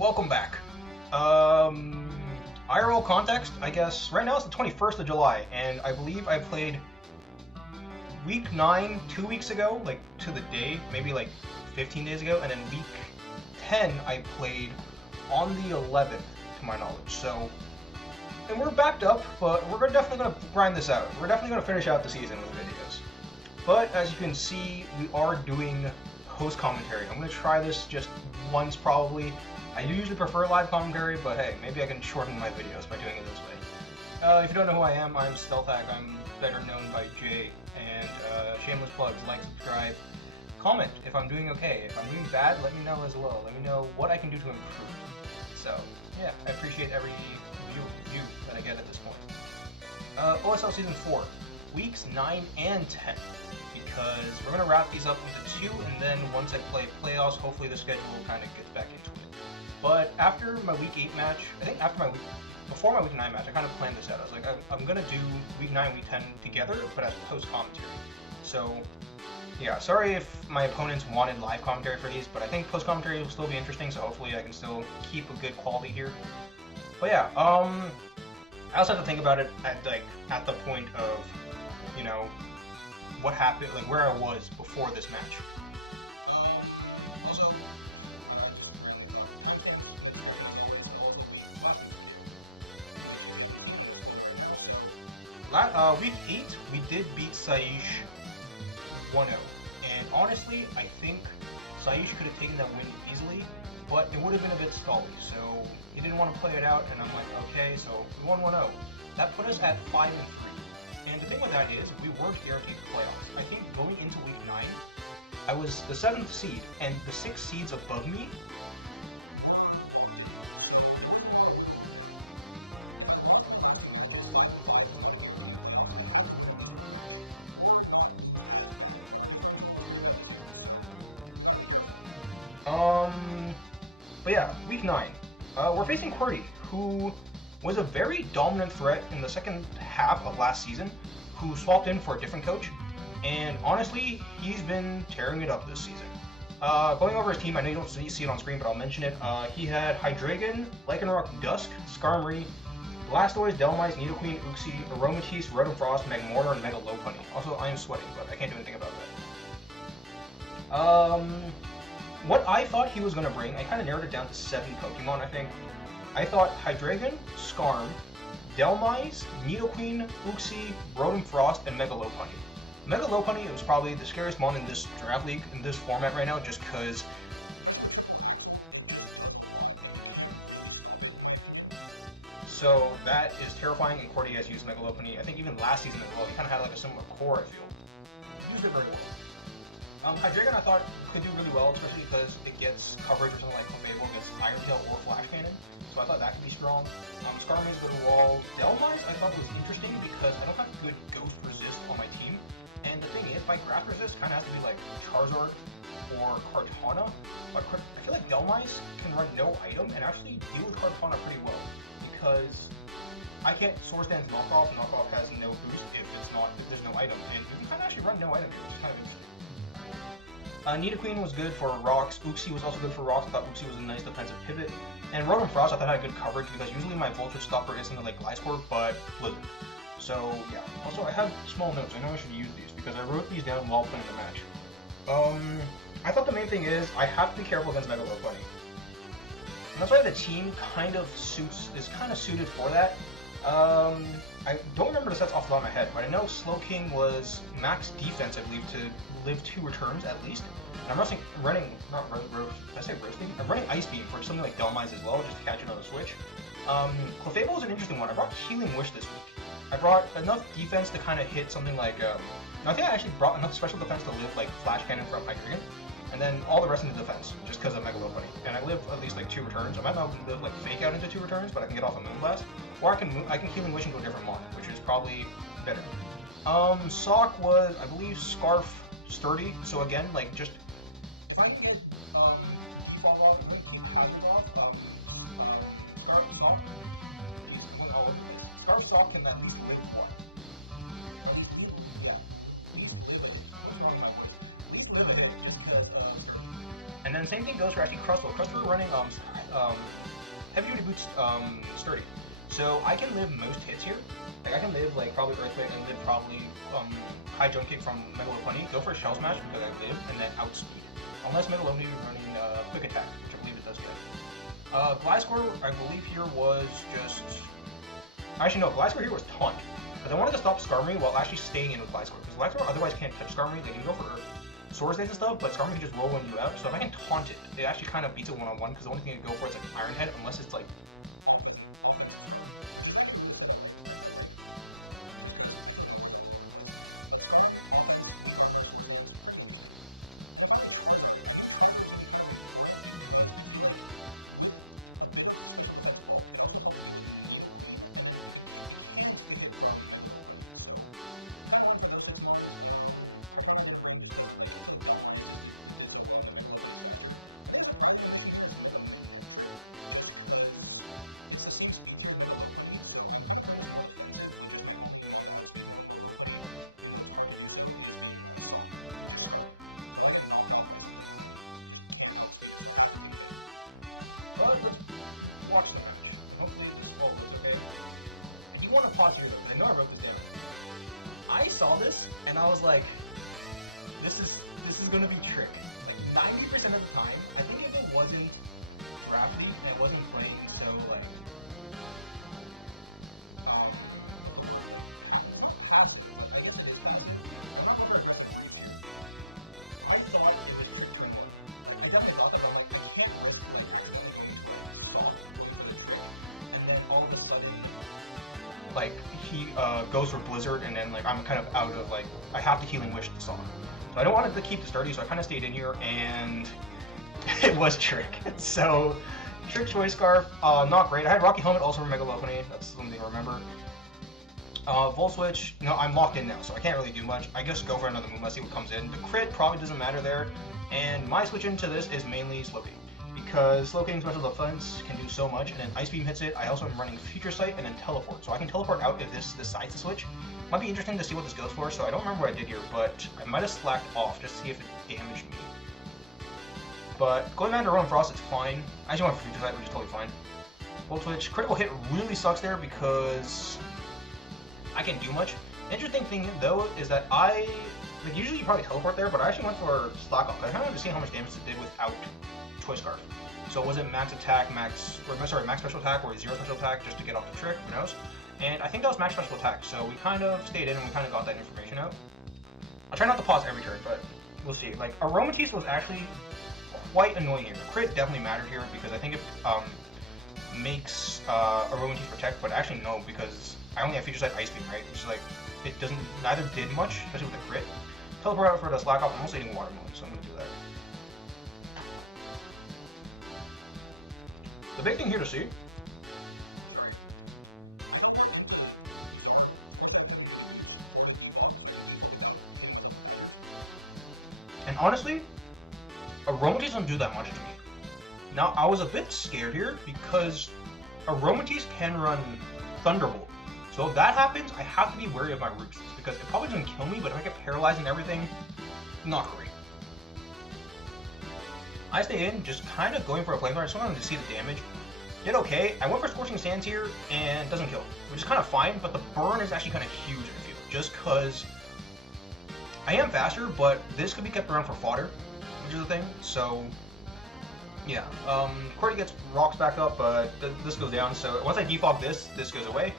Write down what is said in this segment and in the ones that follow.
Welcome back. IRL context, I guess. Right now it's the 21st of July, and I believe I played week 9 2 weeks ago, like to the day, maybe like 15 days ago, and then week 10 I played on the 11th, to my knowledge. So, and we're backed up, but we're definitely going to grind this out. We're definitely going to finish out the season with videos. But as you can see, we are doing host commentary. I'm going to try this just once probably. I do usually prefer live commentary, but hey, maybe I can shorten my videos by doing it this way. If you don't know who I am, I'm StealthHack. I'm better known by Jay. And shameless plugs, like, subscribe, comment if I'm doing okay. If I'm doing bad, let me know as well. Let me know what I can do to improve. So, yeah, I appreciate every view that I get at this point. OSL Season 4, weeks 9 and 10. Because we're going to wrap these up into 2, and then once I play playoffs, hopefully the schedule kind of gets back into it. But after my week 8 match, I think before my week 9 match, I kind of planned this out. I was like, I'm going to do week 9, week 10 together, but as post-commentary. So, yeah, sorry if my opponents wanted live commentary for these, but I think post-commentary will still be interesting, so hopefully I can still keep a good quality here. But yeah, I also have to think about it at the point of, you know, what happened, like where I was before this match. Week 8, we did beat Saish 1-0, and honestly, I think Saish could have taken that win easily, but it would have been a bit stally, so he didn't want to play it out, and I'm like, okay, so we won 1-0. That put us at 5-3. And the thing with that is, we weren't guaranteed the playoffs. I think going into week 9, I was the 7th seed, and the 6 seeds above me but yeah, week 9. We're facing Qwerty, who was a very dominant threat in the second half of last season, who swapped in for a different coach, and honestly, he's been tearing it up this season. Going over his team, I know you don't see it on screen, but I'll mention it. He had Hydreigon, Lycanroc, Dusk, Skarmory, Blastoise, Delmise, Nidoqueen, Uxie, Aromatisse, Rotom Frost, Magmortar, and Mega Lopunny. Also, I am sweating, but I can't do anything about that. What I thought he was going to bring, I kind of narrowed it down to 7 Pokemon, I think. I thought Hydreigon, Skarm, Delmise, Nidoqueen, Uxie, Rotom Frost, and Mega Lopunny. Mega Lopunny was probably the scariest mon in this draft league, in this format right now, just because so that is terrifying, and Qwerty has used Mega Lopunny. I think even last season as well, he kind of had like a similar core, I feel. He used it very well. Hydreigon I thought could do really well, especially because it gets coverage or something like Clefable against Iron Tail or Flash Cannon, so I thought that could be strong. Skarmory's a good wall. Delmise I thought was interesting because I don't have good Ghost Resist on my team, and the thing is, my Graft Resist kind of has to be like Charizard or Kartana, but I feel like Delmise can run no item and actually deal with Kartana pretty well, because I can't Swords Dance Knockoff. Knockoff has no boost if there's no item, and you can kind of actually run no item here, which is kind of interesting. Nidoqueen was good for rocks. Uxie was also good for rocks. I thought Uxie was a nice defensive pivot. And Rotom Frost I thought had good coverage because usually my Voltage Stopper isn't like Gliscor, but Blizzard. So yeah. Also, I have small notes. I know I should use these because I wrote these down while playing the match. I thought the main thing is I have to be careful against Mega Lopunny. And that's why the team is kind of suited for that. I don't remember the sets off the top of my head, but I know Slowking was max defense, I believe, to live 2 returns at least. And I'm running Ice Beam for something like Delmise as well, just to catch another switch. Clefable is an interesting one. I brought Healing Wish this week. I brought enough defense to kind of hit something like, I think I actually brought enough special defense to live like Flash Cannon from Hydreigon, and then all the rest into defense, just because of Mega Lopunny. And I live at least like 2 returns. I might not live like Fake Out into 2 returns, but I can get off a Moonblast. Or I can Healing Wish into a different mon, which is probably better. Sock was, I believe, Scarf Sturdy, so again, like, just trying to get, Scarf Sock can at least live 1. Yeah, at least live a hit, just because, and then same thing goes for actually Crustle. Crustle running, heavy duty boots sturdy. So I can live most hits here. Like I can live like probably Earthquake and live probably high jump kick from Megalopony, go for a Shell Smash because I live, and then outspeed. Unless Megalopony is running quick attack, which I believe it does get. Gliscor, I believe here was just... Actually no, Gliscor here was taunt. Because I wanted to stop Skarmory while actually staying in with Gliscor. Because Gliscor otherwise can't touch Skarmory, they can go for Swords Dance and stuff, but Skarmory can just roll you out. So if I can taunt it, it actually kind of beats it one-on-one, because the only thing it can go for is like Iron Head, unless it's like... Watch the match. Hopefully this ball is okay. And you want to pause here though, I know I wrote this down. I saw this and I was like, this is gonna be trick. Like 90% of the time, I think if it wasn't Gravity and it wasn't playing so like like he goes for Blizzard, and then like I'm kind of out of like I have to Healing Wish the song. So I don't want it to keep the sturdy, so I kind of stayed in here, and it was Trick. So Trick Choice Scarf, not great. I had Rocky Helmet also for Megalopony. That's something to remember. Volt Switch, no, I'm locked in now, so I can't really do much. I just go for another move. Let's see what comes in. The crit probably doesn't matter there, and my switch into this is mainly Slowking. Because Slowking Special Defense can do so much, and then Ice Beam hits it. I also am running Future Sight and then Teleport, so I can teleport out if this decides to switch. Might be interesting to see what this goes for, so I don't remember what I did here, but I might have slacked off just to see if it damaged me. But going down to Rowan Frost, it's fine. I actually went for Future Sight, which is totally fine. Volt Switch, critical hit really sucks there because I can't do much. The interesting thing though is that like usually you probably teleport there, but I actually went for Slack Off. I kind of wanted to see how much damage it did without Choice Scarf. So was it max attack, max special attack, or 0 special attack just to get off the trick? Who knows? And I think that was max special attack, so we kind of stayed in and we kind of got that information out. I'll try not to pause every turn, but we'll see. Like, Aromatisse was actually quite annoying here. Crit definitely mattered here because I think it makes Aromatisse protect, but actually no, because I only have Future Sight Ice Beam, right? Which is like, it neither did much, especially with the crit. Teleport out for the Slack Off, I'm also eating Watermelon, so I'm going to do that. The big thing here to see and honestly, Aromatisse doesn't do that much to me. Now, I was a bit scared here because Aromatisse can run Thunderbolt. So if that happens, I have to be wary of my Roots because it probably doesn't kill me, but if I get paralyzed and everything, not great. I stay in, just kind of going for a Flamethrower. I just wanted to see the damage. Did okay. I went for Scorching Sands here, and doesn't kill, which is kind of fine, but the burn is actually kind of huge, I feel, just because I am faster, but this could be kept around for fodder, which is the thing, so yeah. Qwerty gets rocks back up, but this goes down, so once I defog this goes away.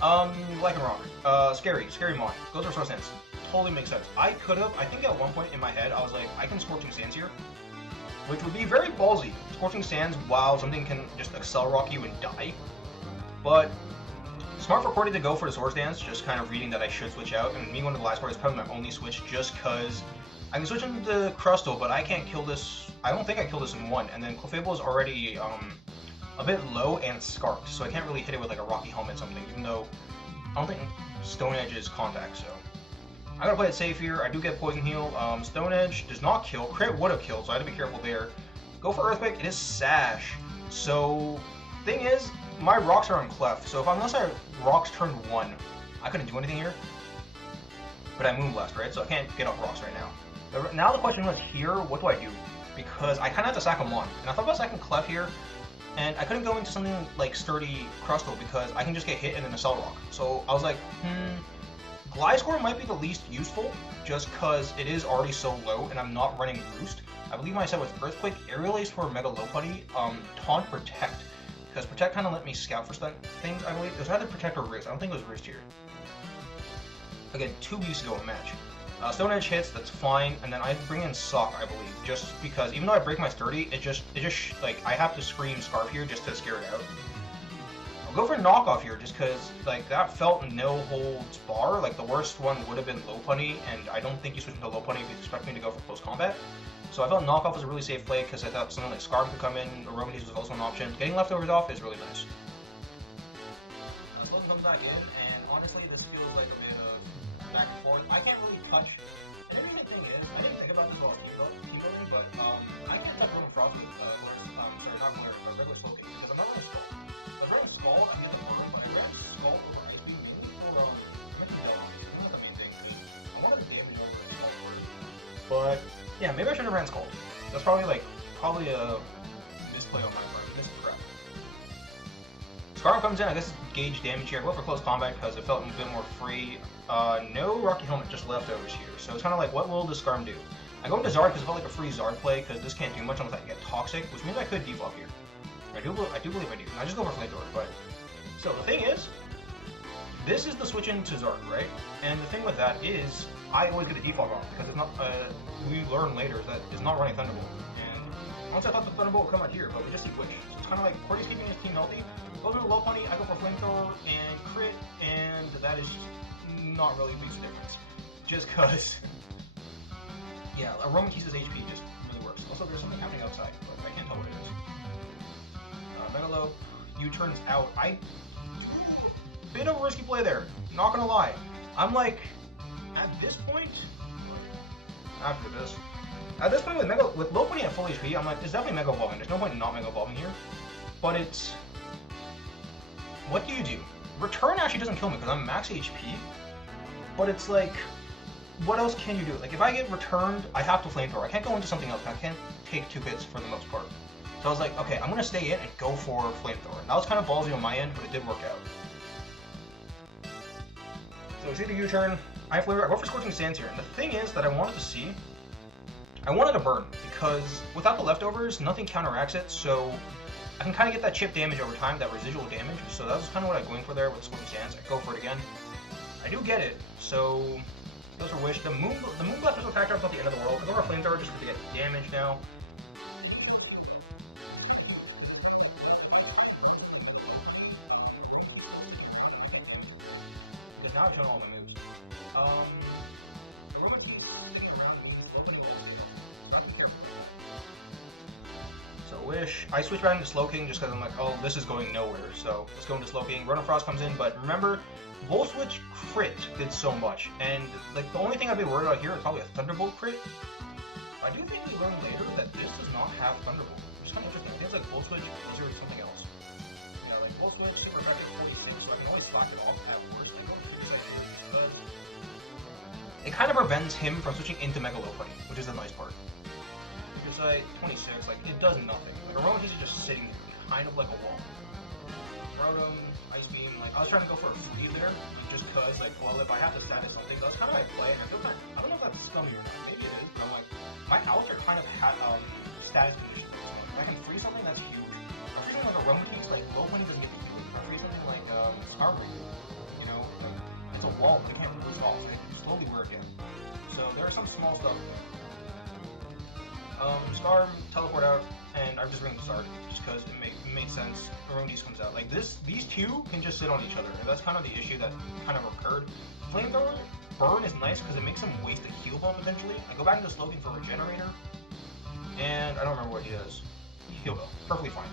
Like and Rock. Scary Mon. Goes for Source Sands. Totally makes sense. I think at one point in my head, I was like, I can Scorching Sands here, which would be very ballsy. Scorching Sands while something can just Accel Rock you and die. But smart for Qwerty to go for the Swords Dance, just kind of reading that I should switch out. And me going to the last part is probably my only switch, just because I can switch into the Crustle, but I can't kill this. I don't think I kill this in one. And then Clefable is already a bit low and scarfed, so I can't really hit it with like a Rocky Helmet or something, even though I don't think Stone Edge is contact, so I gotta play it safe here. I do get Poison Heal. Stone Edge does not kill. Crit would have killed, so I had to be careful there. Go for Earthquake. It is Sash. So, thing is, my rocks are on Clef. So unless I rocks turn 1, I couldn't do anything here. But I Moonblast, right? So I can't get off rocks right now. Now the question was here, what do I do? Because I kind of have to sack them on. And I thought about sacking Clef here, And I couldn't go into something like Sturdy Crustal because I can just get hit and then Assault Rock. So I was like, Gliscor might be the least useful, just because it is already so low and I'm not running Roost. I believe my set was Earthquake, Aerial Ace for Mega Low Putty, Taunt Protect, because Protect kind of let me scout for things, I believe. It was either Protect or Roost. I don't think it was Roost here. Again, 2 weeks ago, a match. Stone Edge hits, that's fine, and then I bring in Sock, I believe, just because even though I break my Sturdy, it just like, I have to scream Scarf here just to scare it out. I'll go for Knockoff here just because, like, that felt no holds bar. Like, the worst one would have been Low Putty, and I don't think you switch into Low Putty if you expect me to go for close combat. So I felt Knockoff was a really safe play because I thought something like Scarf could come in, Aromatisse was also an option. Getting Leftovers off is really nice. Slogan comes back in, and honestly, this feels like a bit of back and forth. I can't really touch, and everything is, I didn't think about this while team building, but I can't touch Roman Frost with, sorry, not Qwerty, but regular Slogan, because I'm not going to Skull. I ran Skull, I get the murder, but I ran Skull over Ice Beam, for, not the main thing, I wanted to damage over Skull first. But, yeah, maybe I should have ran Skull. That's probably a misplay on my part, misprep. Scarf comes in, I guess gauge damage here. I go for close combat because it felt a bit more free. No Rocky Helmet, just Leftovers here. So it's kind of like, what will the Scarf do? I go into Zard because it felt like a free Zard play because this can't do much unless I get Toxic, which means I could debuff here. I do believe I do. I just go for Flamethrower, but... So the thing is, this is the switch into Zard, right? And the thing with that is, I always get the default off because it's not, we learn later that it's not running Thunderbolt. And once I thought the Thunderbolt would come out here, but we just see Witch. So it's kind of like Qwerty's keeping his team healthy. Goes into Low Putty, I go for Flamethrower and Crit, and that is not really a big difference. Just because, yeah, Aromatisse's HP just really works. Also, there's something happening outside, but I can't tell what it is. Megalo, U-turns out. Bit of a risky play there, not gonna lie. I'm like, at this point, after this, at this point with Low Putty at full HP, I'm like, it's definitely Mega Evolving. There's no point in not Mega Evolving here. But it's, what do you do? Return actually doesn't kill me because I'm max HP, but it's like, what else can you do? Like, if I get returned, I have to Flamethrower. I can't go into something else. I can't take 2 hits for the most part. So I was like, okay, I'm going to stay in and go for Flamethrower. That was kind of ballsy on my end, but it did work out. So we see the U-turn. I go for Scorching Sands here. And the thing is that I wanted to see, I wanted to burn, because without the Leftovers, nothing counteracts it, so I can kind of get that chip damage over time, that residual damage. So that was kind of what I'm going for there with Scorching Sands. I go for it again. I do get it, so those are Wish. The Moon Blast was a factor up at the end of the world. I go for Flamethrower just to get damage now. Because now I've shown all my moves. So Wish. I switch back into Slowking just because I'm like, oh, this is going nowhere. So let's go into Slowking. Run of Frost comes in, but remember, Volt Switch crit did so much, and like the only thing I'd be worried about here is probably a Thunderbolt crit. I do think we learn later that this does not have Thunderbolt, which is kind of interesting. I think it's like Volt Switch, Blizzard, or something else. You know, like Volt Switch, super effective 46, so I can always stock it off at worst. But it kind of prevents him from switching into Mega Low Putty, which is the nice part. Because like 26, like it does nothing. Like Aromatisse is just sitting kind of like a wall. Rotom, Ice Beam, like I was trying to go for a free there, just cause like, well, if I have to status something, that's kind of my play, and I feel kind of, I don't know if that's scummy or not, maybe it is, but I'm like, my Alter kind of had status conditions. If I can free something, that's huge. If I free something like Aromatisse, like Low Money doesn't get me. If I free something like Scarberry, you know, like, it's a wall, they can't boost off, so they can slowly wear it down. So there are some small stuff. Scarf, teleport out, and I'm just bringing the Zard just because it made sense. Aromatisse comes out. Like this, these two can just sit on each other, and that's kind of the issue that kind of occurred. Flamethrower, Burn is nice because it makes him waste a heal ball potentially. I go back into Slowking for Regenerator, and I don't remember what he does. Heal ball, perfectly fine.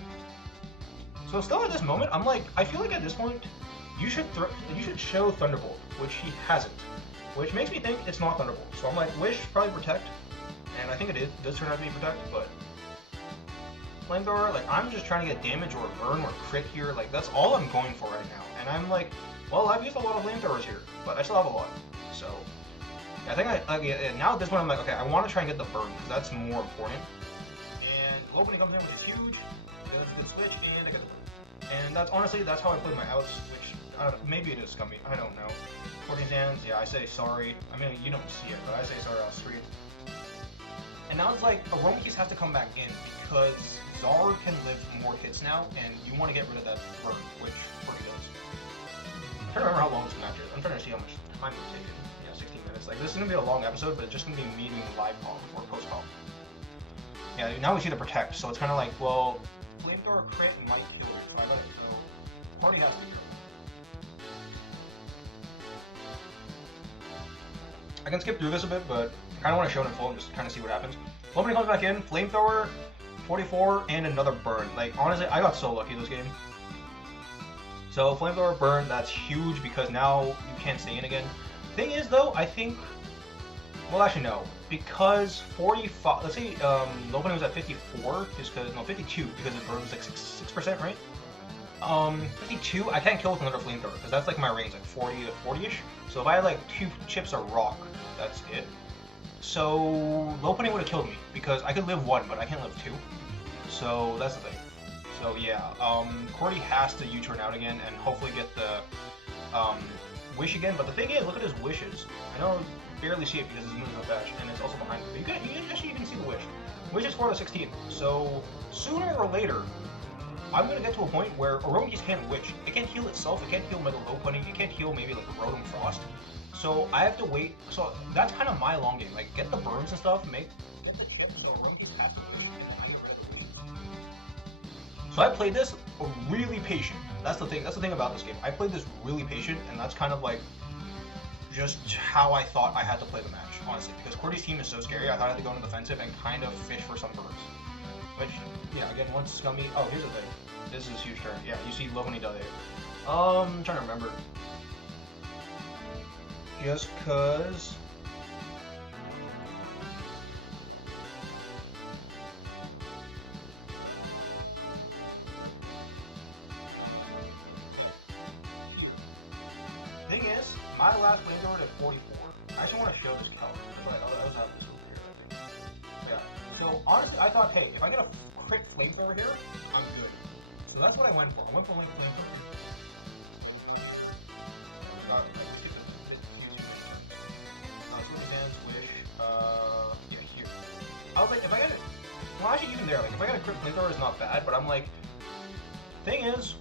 So still at this moment, I'm like, I feel like at this point, you should show Thunderbolt, which he hasn't, which makes me think it's not Thunderbolt. So I'm like, Wish, probably Protect. And I think it does turn out to be Protect, but Flamethrower, like, I'm just trying to get damage or burn or crit here. Like, that's all I'm going for right now. And I'm like, well, I've used a lot of Flamethrowers here, but I still have a lot. So, yeah, I think now at this point, I'm like, okay, I want to try and get the burn, because that's more important. And Low Putty comes in, which is huge. Does the can switch, and I get the burn. And that's honestly, that's how I play my outs, which, I don't know, maybe it is scummy, I don't know. 14 hands, yeah, I say sorry. I mean, you don't see it, but I say sorry off screen. And now it's like, Aromakis has to come back in, because Zard can live more hits now, and you want to get rid of that burn, which Qwerty does. I'm trying to remember how long this match is. I'm trying to see how much time it's taken. Yeah, 16 minutes. Like, this is going to be a long episode, but it's just going to be me doing live call or post call. Yeah, now we see the protect, so it's kind of like, well, flamethrower crit might kill you, so I let it go. Party has to go. I can skip through this a bit, but I kind of want to show it in full and just kind of see what happens. Opening comes back in, flamethrower, 44, and another burn. Like, honestly, I got so lucky this game. So, flamethrower burn, that's huge because now you can't stay in again. Thing is, though, I think, well, actually, no. Because 45, let's say opening was at 54, just because, no, 52, because it burns like 6%, right? 52, I can't kill with another flamethrower, because that's like my range, like 40 to 40-ish. So if I had like 2 chips of rock, that's it. So low punny would have killed me, because I could live 1, but I can't live 2. So that's the thing. So yeah, Qwerty has to U-turn out again, and hopefully get the wish again. But the thing is, look at his wishes. I know you barely see it because his moves are fetch, and it's also behind him. But you can see the wish. Wish is 4 to 16. So sooner or later, I'm going to get to a point where Aromakis can't wish. It can't heal itself, it can't heal Mega Low Punny, it can't heal maybe like Rotom Frost. So I have to wait. So that's kind of my long game. Like, get the burns and stuff, get the chips, so Aromakis has to wish, and I get rid of the wish. So I played this really patient. That's the thing about this game. I played this really patient, and that's kind of like just how I thought I had to play the match, honestly. Because Qwerty's team is so scary, I thought I had to go into defensive and kind of fish for some burns. Which, yeah, again, once scummy. Oh, here's the thing. This is huge turn. Yeah, you see low when he does it. I'm trying to remember. Just cause. Thing is, my last flamethrower at 44. I actually want to show this color, but I was having this over here, I think. Yeah. So honestly, I thought, hey, if I get a crit flamethrower here, I'm good. So that's what I went for. I went for like flamethrower. Swimming Dance, Wish, yeah, here. I was like, if I get it, well, actually even there, like, if I get a crit flamethrower, it's not bad, but I'm like, thing is,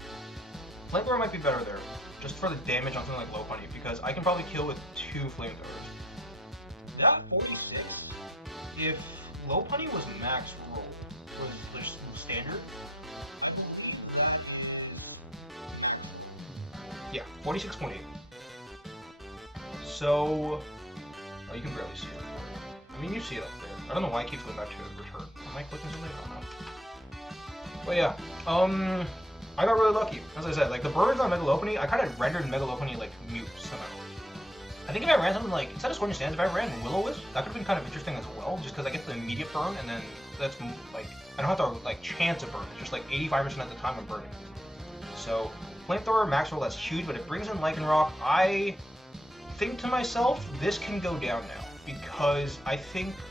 flamethrower might be better there, just for the damage on something like low punny, because I can probably kill with 2 flamethrowers. That 46, if low punny was max roll, was just standard, I believe that is... Yeah, 46.8. So, oh, you can barely see it. I mean, you see it up there. I don't know why it keeps going back to return. Am I clicking something? I don't know. But yeah, I got really lucky. As I said, like, the burns on Mega Lopunny, I kind of rendered Mega Lopunny like mute somehow. I think if I ran something like, instead of Scorching Sands, if I ran Will-O-Wisp, that could have been kind of interesting as well, just because I get the immediate burn, and then that's, like, I don't have to, like, chance a burn. It's just, like, 85% of the time I'm burning. So, Flamethrower, max roll, that's huge, but it brings in Lycanroc. I think to myself, this can go down now, because I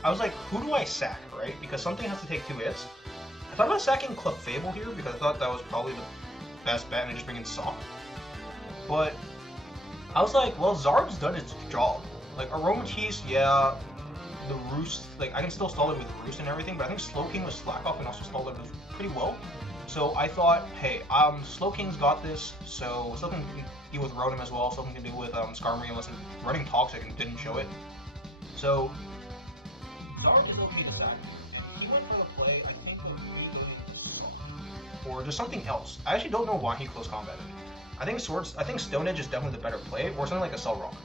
was like, who do I sack, right? Because something has to take 2 hits. I thought about sacking Clefable here, because I thought that was probably the best bet, and just bring in Sop. But I was like, well, Zard's done its job. Like, Aromakis, yeah, the Roost, like, I can still stall it with Roost and everything, but I think Slowking with Slack Off and also stall it pretty well. So I thought, hey, Slowking's got this, so Slowking can deal with Rotom as well, Slowking can deal with Skarmory unless I'm running Toxic and didn't show it. So, Zard just looking me to sack, and he went for the play, I think, of me going into Sop, or just something else. I actually don't know why he close combated. I think Stone Edge is definitely the better play, or something like a Cell Rock.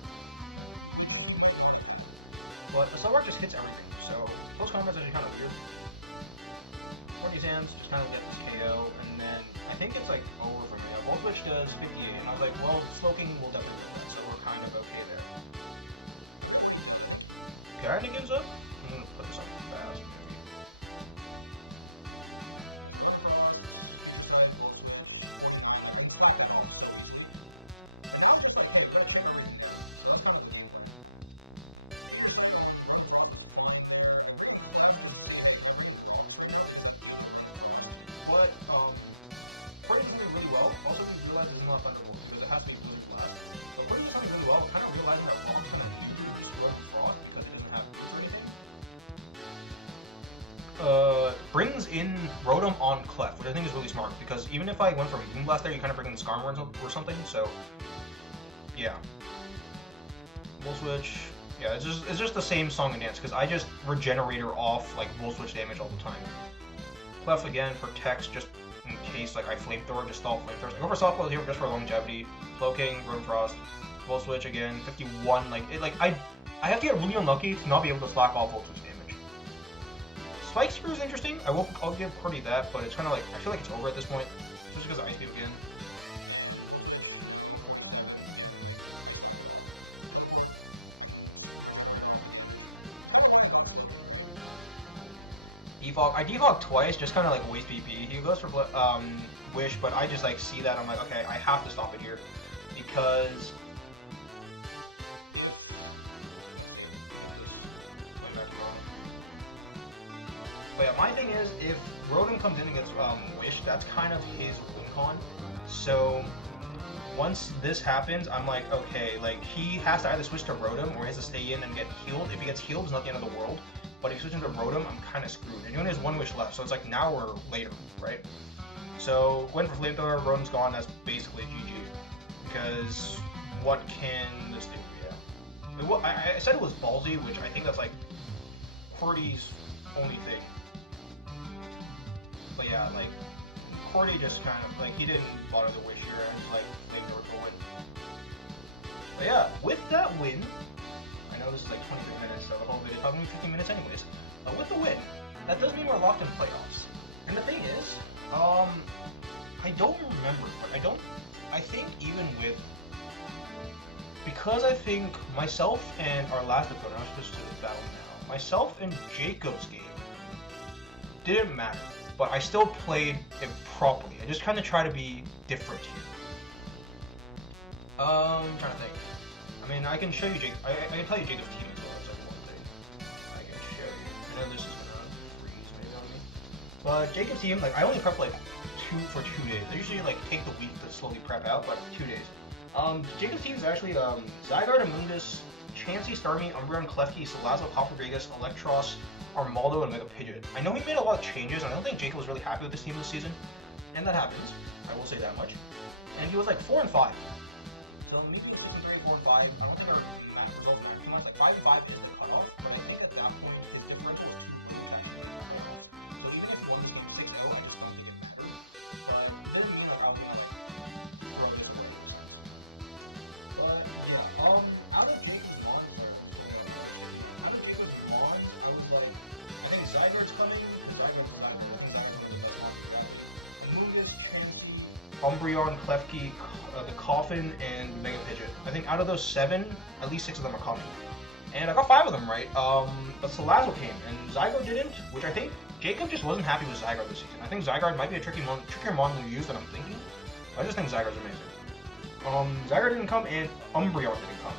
But the Cell Rock just hits everything, so close combat's actually kind of weird. 40 hands, just kind of get this KO, and then I think it's like over for me. Volt Switch does 58, and I was like, well, Slowking will definitely do that, so we're kind of okay there. Qwerty gives up? I'm gonna put this on fast, maybe. in Rotom on Clef, which I think is really smart, because even if I went for Moonblast there, you kind of bring in Skarmory or something, so yeah. Volt Switch, yeah, it's just the same song and dance, because I just Regenerator off like Volt Switch damage all the time. Clef again protects just in case like I Flamethrower, just stall Flamethrowers. I go for Softball here just for longevity. Cloaking, Rotom Frost, Volt Switch again, 51. I have to get really unlucky to not be able to slack off Volt Switch damage. Spike Spear is interesting. I'll give Qwerty that, but it's kind of like I feel like it's over at this point, especially because of Ice Beam again. Defog. I defog twice, just kind of like waste PP. He goes for Wish, but I just like see that I'm like, okay, I have to stop it here because. But yeah, my thing is, if Rotom comes in and gets Wish, that's kind of his win con. So once this happens, I'm like, okay, like he has to either switch to Rotom or he has to stay in and get healed. If he gets healed, it's not the end of the world. But if you switch into Rotom, I'm kind of screwed. And he only has one wish left, so it's like now or later, right? So went for Flamethrower, Rotom's gone, that's basically GG. Because what can this do? Yeah. I said it was ballsy, which I think that's like Qwerty's only thing. But yeah, like Qwerty just kind of like he didn't bother the wish here and like Flamethrower for win. But yeah, with that win. I know this is like 23 minutes, so the whole video is probably 15 minutes anyways. With the win, that does mean we're locked in playoffs. And the thing is, I don't remember, but I think even with, because I think myself and our last opponent, I'm supposed to battle now, myself and Jacob's game didn't matter, but I still played it properly. I just kind of try to be different here. I'm trying to think. I mean, I can show you I can tell you Jacob's team as well. That's like one thing I can show you. I know this is gonna freeze maybe on me, but Jacob's team, like I only prep like 2 days. I usually like take the week to slowly prep out, but 2 days. Jacob's team is actually Zygarde, Amoonguss, Chansey, Starmie, Umbreon, Klefki, Salazzle, Cofagrigus, Electros, Armaldo, and Mega Pidgeot. I know he made a lot of changes, and I don't think Jacob was really happy with this team this season, and that happens. I will say that much. And he was like 4 and 5. So let me think. 4 and 5. I don't think our match results are too much. Like 5 and 5 is the cutoff, but I think at that point his differential is 2 points. So even if one game 6-0, I just don't think it matters. But it doesn't mean like I was gonna like throw this away. But yeah, out of Jacob's Mon, I was like, I think Zygarde's coming. Zygarde's coming. Amoonguss, Chansey, Umbreon, Klefki, the Coffin, and Mega Pidgeot. I think out of those 7, at least 6 of them are coming. And I got 5 of them right, but Salazzle came, and Zygarde didn't, which I think Jacob just wasn't happy with Zygarde this season. I think Zygarde might be a trickier mon to use than I'm thinking. I just think Zygarde's amazing. Zygarde didn't come, and Umbreon didn't come.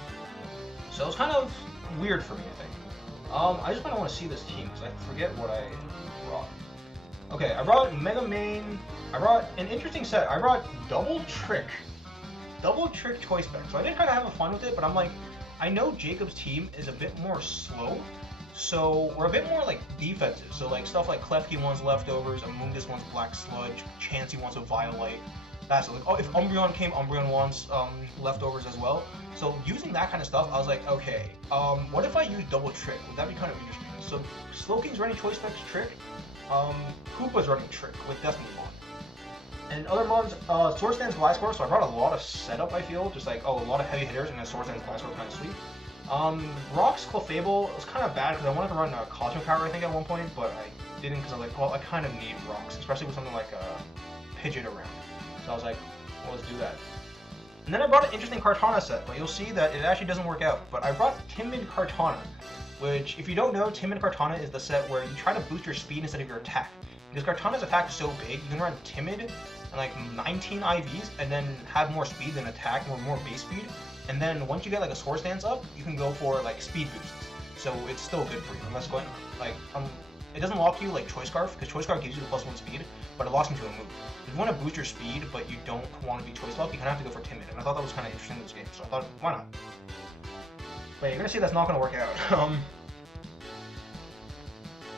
So it was kind of weird for me, I think. I just kind of want to see this team, because I forget what I brought. Okay, I brought Mega Mane. I brought an interesting set. I brought Double Trick Choice Spec. So I did kind of have fun with it, but I'm like, I know Jacob's team is a bit more slow, so we're a bit more like defensive. So like stuff like Klefki wants leftovers, Amoonguss wants Black Sludge, Chansey wants a Violite. That's like, oh, if Umbreon came, Umbreon wants leftovers as well. So using that kind of stuff, I was like, okay, what if I use Double Trick? Would that be kind of interesting? So Slowking's running Choice Spec's Trick, Koopa's running Trick with Destiny Bond. And other mods, Swords Dance Gliscor, so I brought a lot of setup, I feel. Just like, oh, a lot of heavy hitters, and then Swords Dance Gliscor kind of sweet. Rocks Clefable was kind of bad because I wanted to run Cosmic Power, I think, at one point, but I didn't because I was like, well, I kind of need Rocks, especially with something like Pidgeot around. So I was like, well, let's do that. And then I brought an interesting Kartana set, but you'll see that it actually doesn't work out. But I brought Timid Kartana, which, if you don't know, Timid Kartana is the set where you try to boost your speed instead of your attack. Because Kartana's attack is so big, you can run Timid and like 19 IVs and then have more speed than attack or more base speed. And then once you get like a Swords Dance up, you can go for like speed boosts. So it's still good for you. Unless going like it doesn't lock you like Choice Scarf, because Choice Scarf gives you the +1 speed, but it locks into a move. If you want to boost your speed but you don't want to be Choice Lock, you kind of have to go for Timid. And I thought that was kind of interesting in this game, so I thought, why not? But you're gonna see that's not gonna work out.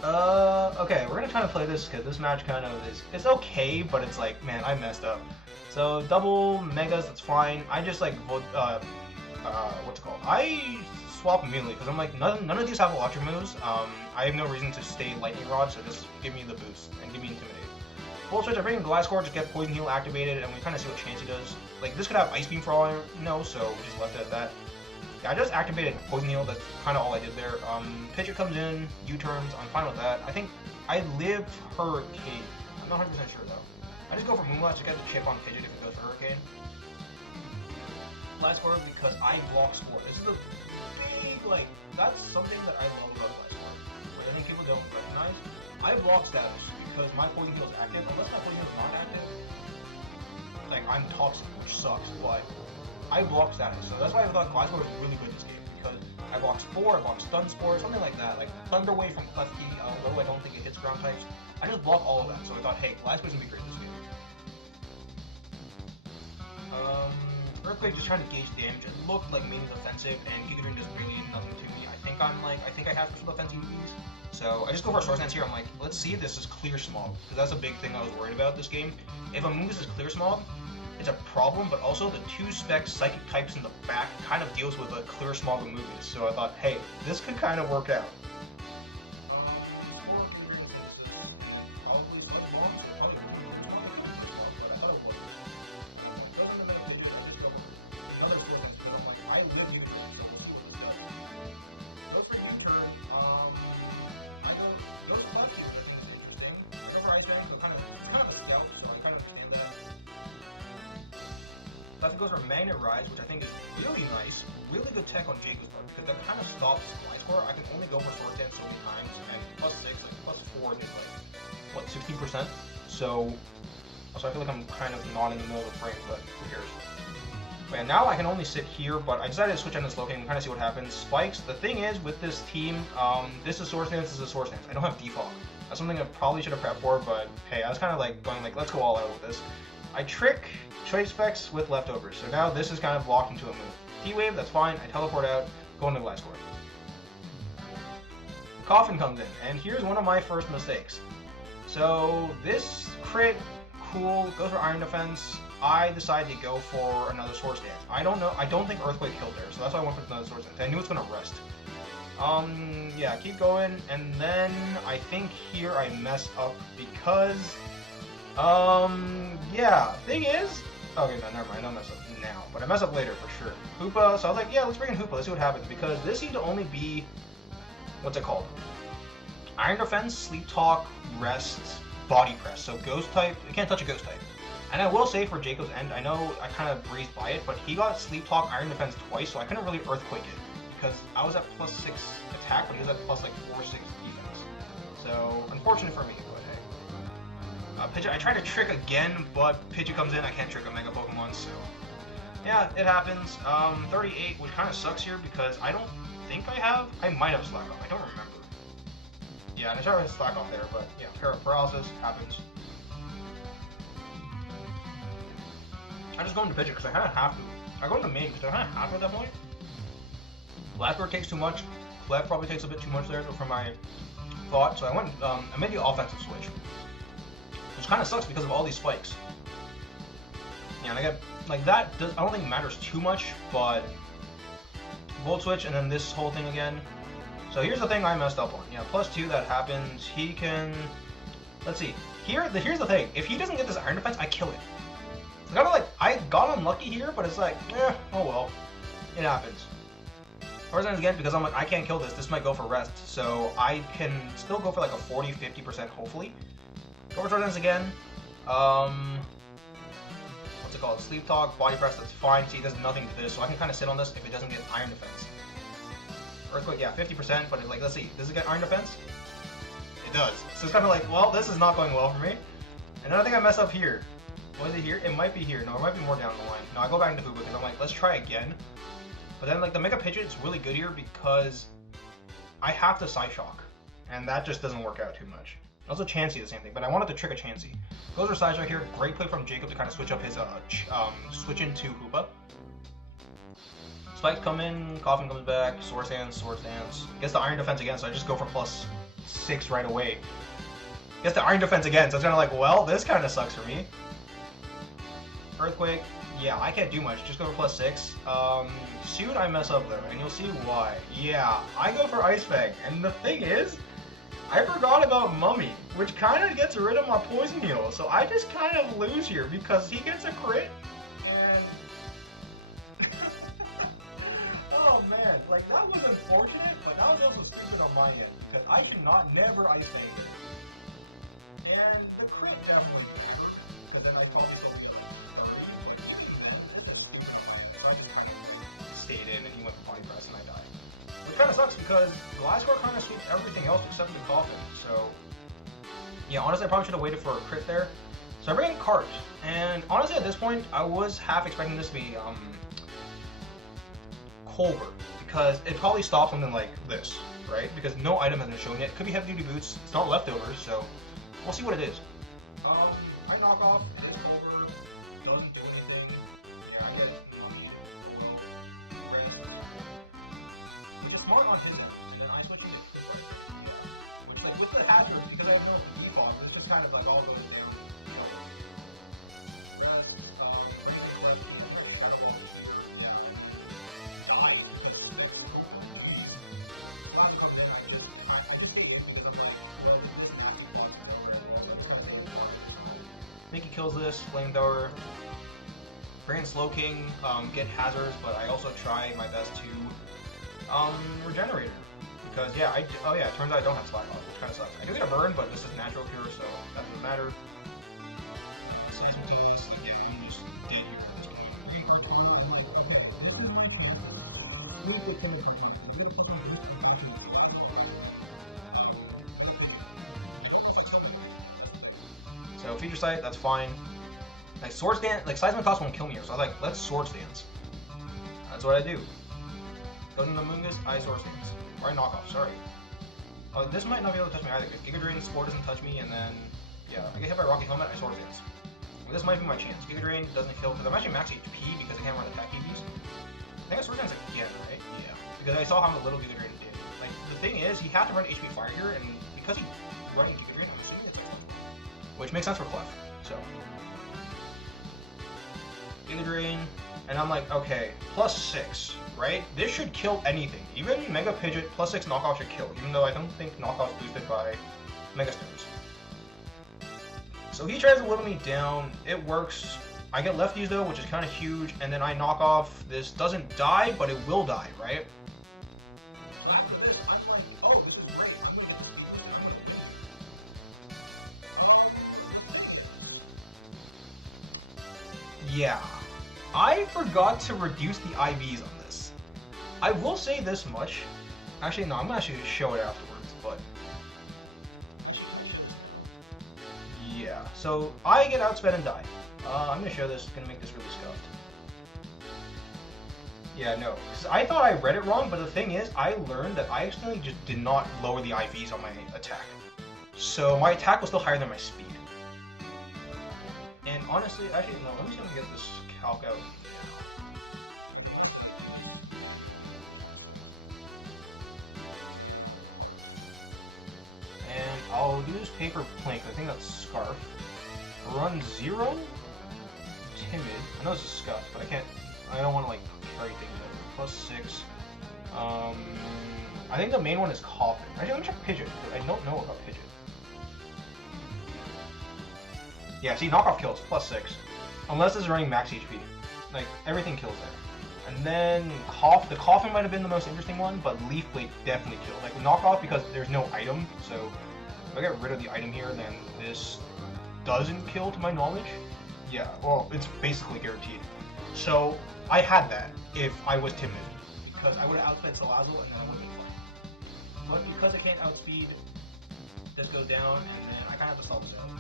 Okay, we're gonna try to play this because this match kind of it's okay, but it's like, man, I messed up. So double megas, that's fine. I just like what's it called? I swap immediately because I'm like none of these have electric moves. I have no reason to stay lightning rod, so just give me the boost and give me intimidate. Full switch, I bring in Gliscor to get poison heal activated, and we kind of see what Chansey does. Like this could have ice beam for all I know, so we just left it at that. Yeah, I just activated poison heal. That's kind of all I did there. Pidgeot comes in, U-turns. I'm fine with that. I think I live Hurricane. I'm not 100% sure though. I just go for Moonblast to get the chip on Pidgeot if it goes for Hurricane. Gliscor because I block Spore. This is the big, like, that's something that I love about Gliscor. But I think people don't recognize. I block status because my poison heal is active. Unless my poison heal is not active, like, I'm toxic, which sucks. But I block status, so that's why I thought Gliscor was really good this game, because I block Spore, I block Stun Spore, something like that, like Thunder Wave from Klefki, although I don't think it hits ground types. I just block all of that, so I thought, hey, Gliscor's gonna be great this game. Earthquake just trying to gauge damage. It looked like Main's offensive, and Kingdra does really nothing to me. I think I have special defense moves, so I just go for a Swords Dance here. I'm like, let's see if this is Clear Smog, because that's a big thing I was worried about this game. If a move is Clear Smog, it's a problem, but also the 2 spec psychic types in the back kind of deals with a Clear Smog movies. So I thought, hey, this could kind of work out. That goes for Magnet Rise, which I think is really nice, really good tech on Jacob's part, because that kind of stops Gliscor. I can only go for Sword Dance so many times, and plus 6, like plus 4 is like, what, 16%? So I feel like I'm kind of not in the middle of the frame, but who cares? Man, now I can only sit here, but I decided to switch on this low game and kind of see what happens. Spikes, the thing is, with this team, this is Sword Dance, this is Sword Dance. I don't have Defog. That's something I probably should have prepped for, but hey, I was kind of like going like, let's go all out with this. I trick Choice Specs with leftovers, so now this is kind of locked into a move. T-Wave, that's fine, I teleport out, go into Gliscor. Coffin comes in, and here's one of my first mistakes. So this crit, cool, goes for Iron Defense. I decide to go for another Swords Dance. I don't think Earthquake killed there, so that's why I went for another Swords Dance. I knew it's gonna rest. Yeah, keep going, and then I think here I mess up because yeah, thing is, okay, no, never mind, I don't mess up now, but I mess up later for sure. Hoopa, so I was like, yeah, let's bring in Hoopa, let's see what happens, because this seemed to only be, what's it called? Iron Defense, Sleep Talk, Rest, Body Press, so Ghost type, you can't touch a Ghost type. And I will say for Jacob's End, I know I kind of breezed by it, but he got Sleep Talk, Iron Defense twice, so I couldn't really Earthquake it, because I was at plus 6 attack, but he was at plus like 4-6 defense. So, unfortunate for me. Pidgeot, I tried to trick again, but Pidgeot comes in, I can't trick a Mega Pokemon, so yeah, it happens. 38, which kind of sucks here because I don't think I might have Slack Off, I don't remember. Yeah, and I tried to Slack Off there, but yeah, Paralysis happens. I just go into Pidgeot because I kind of have to. I go into main because I kind of have to at that point. Gliscor takes too much, Clef probably takes a bit too much there for my thought, so I made the offensive switch. Which kind of sucks because of all these spikes. Yeah, and I get, like, I don't think matters too much, but Volt Switch and then this whole thing again. So here's the thing I messed up on. Yeah, plus 2, that happens. He can, let's see. Here's the thing. If he doesn't get this Iron Defense, I kill it. I got unlucky here, but it's like, oh well. It happens. First time again, because I'm like, I can't kill this. This might go for rest. So I can still go for like a 40-50% hopefully. Go for Sword Dance again. What's it called? Sleep Talk, Body Press, that's fine. See, there's nothing to this, so I can kind of sit on this if it doesn't get Iron Defense. Earthquake, yeah, 50%, but like, let's see, does it get Iron Defense? It does. So it's kind of like, well, this is not going well for me. And then I think I mess up here. Was it here? It might be here. No, it might be more down the line. No, I go back into Hoopa because I'm like, let's try again. But then, like, the Mega Pidgeot is really good here because I have to Psyshock, and that just doesn't work out too much. Also Chansey, the same thing, but I wanted to trick a Chansey. Goes for Psyshock here. Great play from Jacob to kind of switch up his, switch into Hoopa. Spikes come in, Coffin comes back, Swords Dance, Gets the Iron Defense again, so I just go for plus 6 right away. Gets the Iron Defense again, so it's kind of like, well, this kind of sucks for me. Earthquake, yeah, I can't do much. Just go for +6. Soon I mess up though, and you'll see why. Yeah, I go for Ice Fang, and the thing is, I forgot about Mummy, which kind of gets rid of my Poison Heal, so I just kind of lose here because he gets a crit, and... oh man, like that was unfortunate, but that was also stupid on my end, because I should never Ice Fang him. And the crit got him, but then I told him, stayed in, and he went for Body Press, and I died. Which kind of sucks because Glasscore kind of sweeps everything else except the Coffin. So, yeah, honestly, I probably should have waited for a crit there. So I bring in Cart, and honestly, at this point, I was half expecting this to be Culver, because it probably stops something like this, right? Because no item has been shown yet. Could be heavy duty boots. It's not leftovers, so we'll see what it is. I knock off this over. Doesn't do anything. Yeah, I get it. Smart on his end, and then I switch it to like with the hazard, because I have no default, it's just kind of like all goes down. Mickey kills this, Flamethrower. Bring in Slow King, get hazards, but I also try my best to Regenerator, because yeah, oh yeah, it turns out I don't have Slack on, which kind of sucks. I do get a burn, but this is natural cure, so that doesn't matter. So Feature Sight, that's fine. Like Swords Dance, like Seismic Toss won't kill me here, so I was like, let's Swords Dance. That's what I do. Go to Namungus, I Swords Dance. Or I knock off, sorry. Oh, this might not be able to touch me either, because Giga Drain Spore doesn't touch me, and then, yeah, I get hit by Rocky Helmet, I Swords Dance. Well, this might be my chance. Giga Drain doesn't kill, because I'm actually max HP because I can't run attack EVs. I think I Swords Dance again, right? Yeah. Because I saw how little Giga Drain did. Like, the thing is, he had to run HP Fire here, and because he's running Giga Drain, I'm assuming it's like that. Which makes sense for Clef, so. Giga Drain, and I'm like, okay, +6, right? This should kill anything. Even Mega Pidgeot +6 knockoff should kill, even though I don't think knockoff's boosted by Mega Stones. So he tries to whittle me down. It works. I get lefties though, which is kind of huge, and then I knock off. This doesn't die, but it will die, right? Yeah. I forgot to reduce the IVs on this. I will say this much. Actually, no, I'm gonna actually show it afterwards, but... yeah, so I get outsped and die. I'm gonna show this, gonna make this really scuffed. Yeah, no, because I thought I read it wrong, but the thing is, I learned that I accidentally just did not lower the IVs on my attack. So my attack was still higher than my speed. And honestly, actually, no, let me see if I can get this calc out. And I'll use Paper Plank, I think that's Scarf. Run 0? Timid. I know it's a Scuff, but I don't want to like carry things over. +6. I think the main one is Coffin. Actually, let me check Pidgeot, because I don't know about Pidgeot. Yeah, see, knockoff kills, +6. Unless it's running max HP. Like, everything kills there. And then, the Coffin might have been the most interesting one, but Leaf Blade definitely killed. Like, knockoff, because there's no item, so if I get rid of the item here, then this doesn't kill to my knowledge. Yeah, well, it's basically guaranteed. So, I had that if I was timid, because I would have outsped Salazzle, and then I would have been fine. But because I can't outspeed, this goes down, and then I kind of have to solve this out.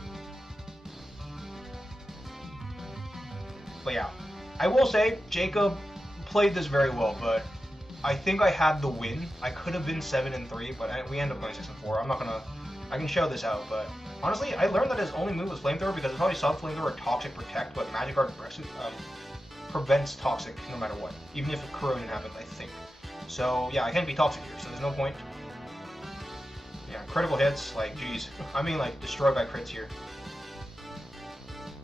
But yeah, I will say, Jacob played this very well, but I think I had the win. I could have been 7-3, but we ended up going 6-4. I'm not gonna, I can show this out, but honestly, I learned that his only move was Flamethrower because it's probably Sub-Flamethrower or Toxic Protect, but Magic Guard prevents Toxic no matter what, even if Corrosion happens, I think. So yeah, I can't be Toxic here, so there's no point. Yeah, critical hits, like, geez. I mean, like, destroyed by crits here.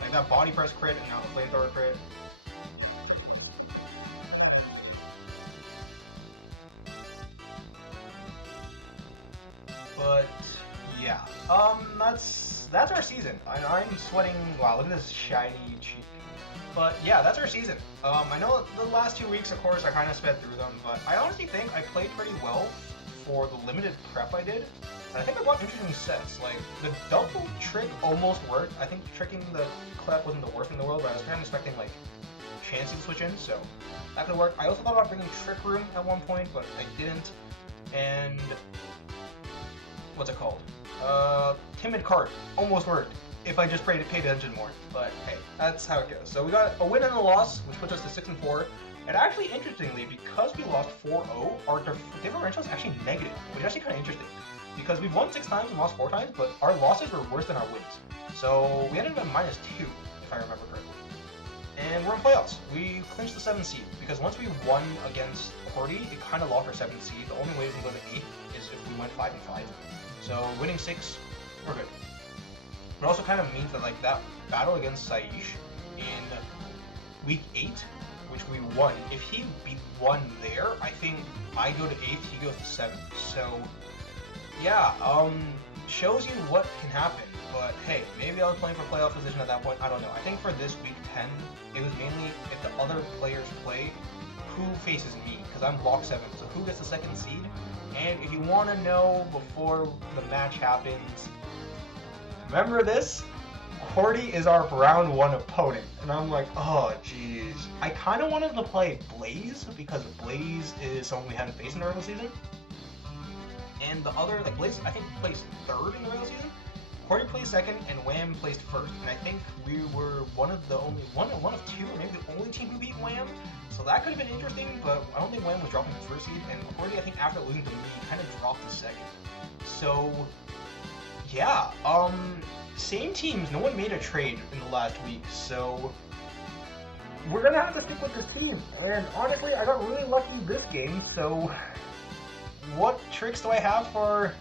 Like that body press crit and now the flamethrower crit. But yeah, that's our season. I'm sweating. Wow, look at this shiny cheek. But yeah, that's our season. I know the last 2 weeks, of course, I kind of sped through them, but I honestly think I played pretty well for the limited prep I did. And I think I got interesting sets. Like, the double trick almost worked. I think tricking the Clef wasn't the worst in the world, but I was kind of expecting, like, Chansey to switch in, so that could work. I also thought about bringing Trick Room at one point, but I didn't. And what's it called? Timid Cart almost worked if I just paid attention more. But hey, that's how it goes. So we got a win and a loss, which puts us to 6-4. And actually, interestingly, because we lost 4-0, our differential is actually negative, which is actually kind of interesting. Because we've won 6 times and lost 4 times, but our losses were worse than our wins. So we ended up at -2, if I remember correctly. And we're in playoffs. We clinched the 7th seed, because once we won against Qwerty, it kind of locked our 7th seed. The only way we can go to 8th is if we went 5-5. So winning 6, we're good. It also kind of means that, like, that battle against Saish in week 8, which we won, if he won there, I think I go to 8th, he goes to 7th. So yeah, shows you what can happen. But hey, maybe I was playing for playoff position at that point. I don't know. I think for this week 10, it was mainly if the other players play, who faces me, because I'm block 7. So who gets the 2nd seed? And if you want to know before the match happens, remember this? Qwerty is our round 1 opponent. And I'm like, oh jeez. I kind of wanted to play Blaze, because Blaze is someone we hadn't faced in the regular season. And the other, like Blaze, I think placed 3rd in the regular season. Qwerty placed 2nd, and Wham placed 1st. And I think we were one of 2, or maybe the only team who beat Wham. So that could have been interesting, but I don't think Wham was dropping the 1st seed. And Qwerty, I think after losing to me, kind of dropped the 2nd. So yeah, same teams. No one made a trade in the last week, so we're gonna have to stick with this team. And honestly, I got really lucky this game. So what tricks do I have for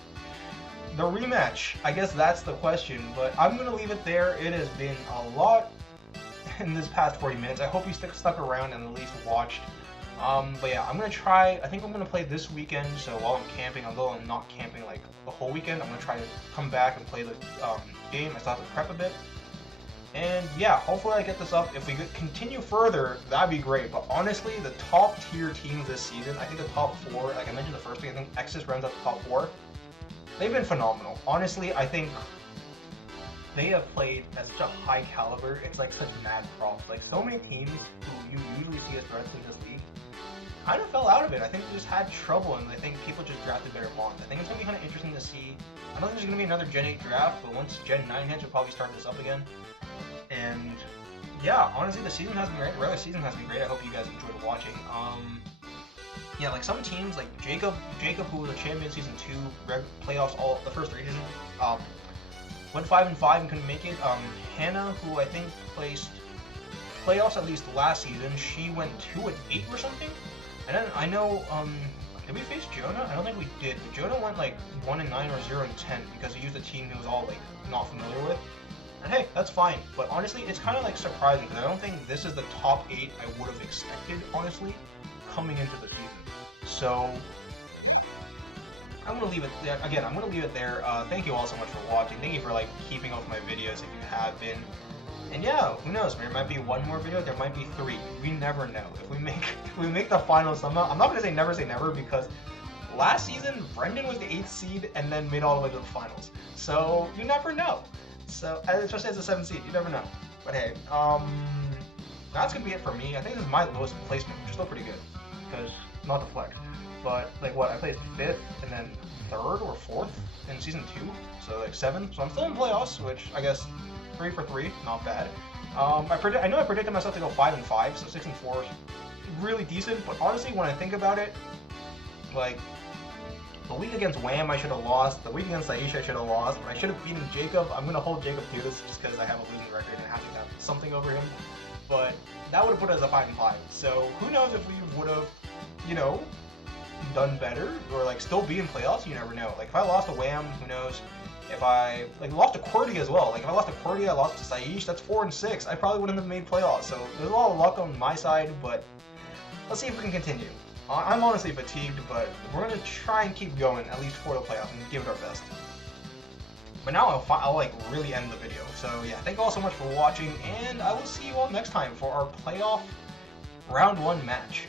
the rematch? I guess that's the question, but I'm going to leave it there. It has been a lot in this past 40 minutes. I hope you stuck around and at least watched. But yeah, I'm going to try, I think I'm going to play this weekend, so while I'm camping, although I'm not camping like the whole weekend, I'm going to try to come back and play the game. I still have to prep a bit. And yeah, hopefully I get this up. If we could continue further, that'd be great. But honestly, the top tier teams this season, I think the top 4, like I mentioned the first week, I think Exodus rounds out the top 4. They've been phenomenal. Honestly, I think they have played at such a high caliber. It's like such mad props. Like so many teams who you usually see as threats in this league kind of fell out of it. I think they just had trouble, and I think people just drafted better mons. I think it's going to be kind of interesting to see. I don't think there's going to be another Gen 8 draft, but once Gen 9 hits, we'll probably start this up again. And yeah, honestly, the season has been great. The regular season has been great. I hope you guys enjoyed watching. Yeah, like some teams, like Jacob, who was a champion season 2, playoffs all the first 3 seasons, went 5-5 and couldn't make it. Hannah, who I think placed playoffs at least last season, she went 2-8 or something. And then I know, did we face Jonah? I don't think we did. But Jonah went like 1-9 or 0-10 because he used a team he was all like not familiar with. And hey, that's fine. But honestly, it's kind of like surprising because I don't think this is the top 8 I would have expected, honestly, coming into the season. So I'm gonna leave it there. Again, I'm gonna leave it there. Thank you all so much for watching. Thank you for like keeping up with my videos if you have been. And yeah, who knows? There might be 1 more video. There might be 3. We never know. If we make the finals, I'm not gonna say never because last season Brendan was the 8th seed and then made all the way to the finals. So you never know. So especially as a 7th seed, you never know. But hey, that's gonna be it for me. I think this is my lowest placement, which is still pretty good because not to flex. But like what, I placed 5th and then 3rd or 4th in season 2, so like 7th. So I'm still in playoffs, which I guess 3 for 3, not bad. I know I predicted myself to go 5-5, so 6-4 is really decent. But honestly, when I think about it, like the week against Wham, I should have lost. The week against Aisha, I should have lost. But I should have beaten Jacob. I'm gonna hold Jacob to this just because I have a losing record and I have to have something over him. But that would have put us at 5-5. So who knows if we would have, you know, done better, or like still be in playoffs, you never know. Like if I lost to Wham, who knows? If I like lost to Qwerty as well. Like if I lost to Qwerty, I lost to Saish, that's 4-6. I probably wouldn't have made playoffs. So there's a lot of luck on my side, but let's see if we can continue. I'm honestly fatigued, but we're gonna try and keep going at least for the playoffs and give it our best. But now I'll like really end the video. So yeah, thank you all so much for watching, and I will see you all next time for our playoff round 1 match.